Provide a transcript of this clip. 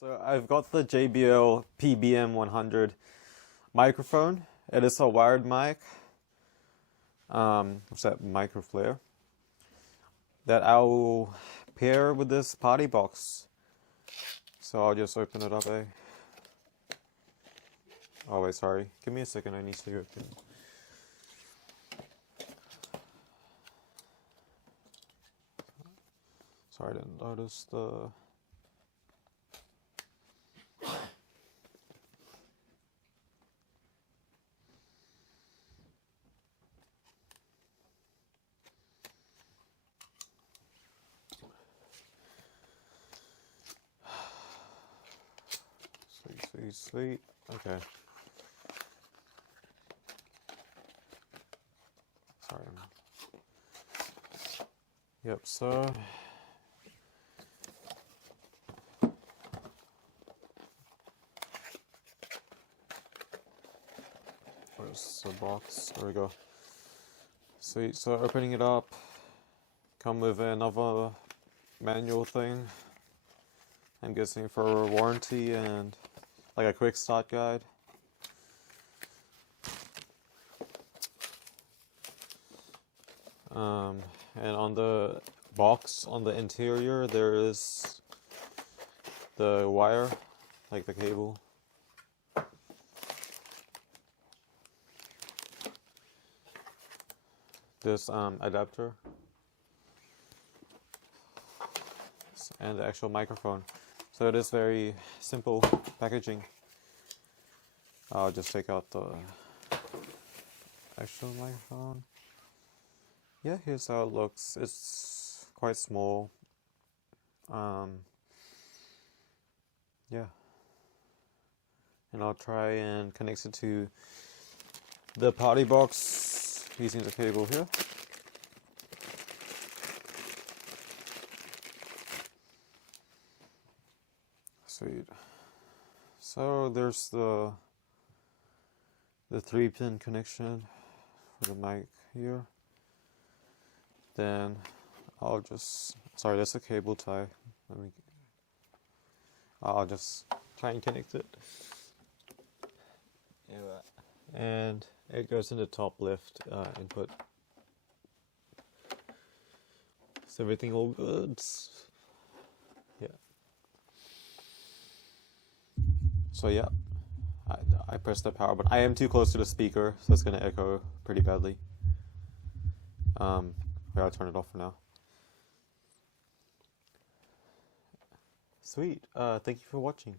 So I've got the JBL PBM100 microphone. It is a wired mic. What's that? Microflare. That I'll pair with this party box. So I'll just open it up. Oh wait, sorry. Give me a second. I need to open. Sorry, I didn't notice the. Sweet. Okay. Sorry. Yep, so. Where's the box? There we go. Sweet, so opening it up, come with another manual thing. I'm guessing for a warranty and like a quick start guide. And on the box, on the interior, there is the wire, like the cable. This adapter. And the actual microphone. So it is very simple packaging. I'll just take out the actual microphone. Yeah, here's how it looks. It's quite small. Yeah. And I'll try and connect it to the party box using the cable here. Sweet. So there's the 3-pin connection for the mic here. Then I'll just, sorry, that's a cable tie. I'll just try and connect it. Yeah. And it goes in the top left input. Is everything all good? Yeah. So yeah, I pressed the power button. I am too close to the speaker, so it's gonna echo pretty badly. I'll turn it off for now. Sweet. Thank you for watching.